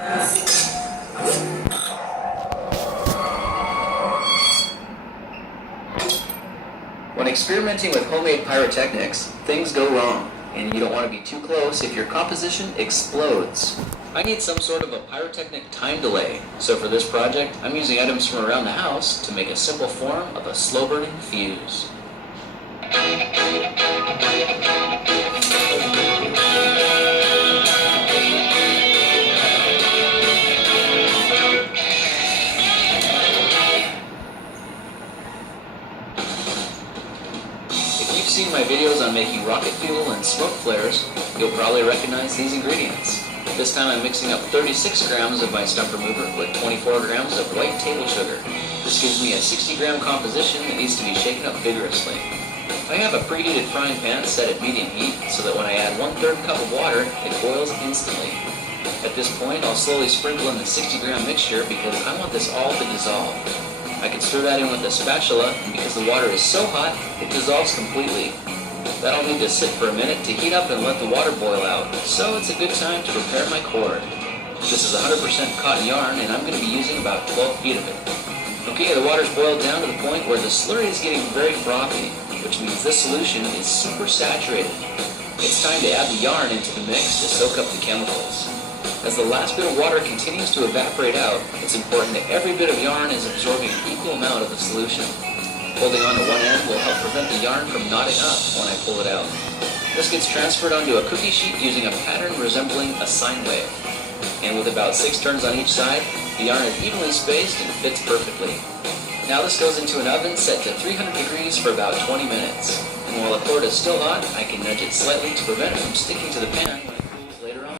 When experimenting with homemade pyrotechnics, things go wrong, and you don't want to be too close if your composition explodes. I need some sort of a pyrotechnic time delay, so for this project, I'm using items from around the house to make a simple form of a slow-burning fuse. If you've seen my videos on making rocket fuel and smoke flares, you'll probably recognize these ingredients. This time I'm mixing up 36 grams of my stump remover with 24 grams of white table sugar. This gives me a 60-gram composition that needs to be shaken up vigorously. I have a preheated frying pan set at medium heat so that when I add 1/3 cup of water, it boils instantly. At this point, I'll slowly sprinkle in the 60-gram mixture because I want this all to dissolve. I can stir that in with a spatula, and because the water is so hot, it dissolves completely. That'll need to sit for a minute to heat up and let the water boil out, so it's a good time to prepare my cord. This is 100% cotton yarn, and I'm going to be using about 12 feet of it. Okay, the water's boiled down to the point where the slurry is getting very frothy, which means this solution is super saturated. It's time to add the yarn into the mix to soak up the chemicals. As the last bit of water continues to evaporate out, it's important that every bit of yarn is absorbing an equal amount of the solution. Holding on to one end will help prevent the yarn from knotting up when I pull it out. This gets transferred onto a cookie sheet using a pattern resembling a sine wave. And with about 6 turns on each side, the yarn is evenly spaced and fits perfectly. Now this goes into an oven set to 300 degrees for about 20 minutes. And while the cord is still hot, I can nudge it slightly to prevent it from sticking to the pan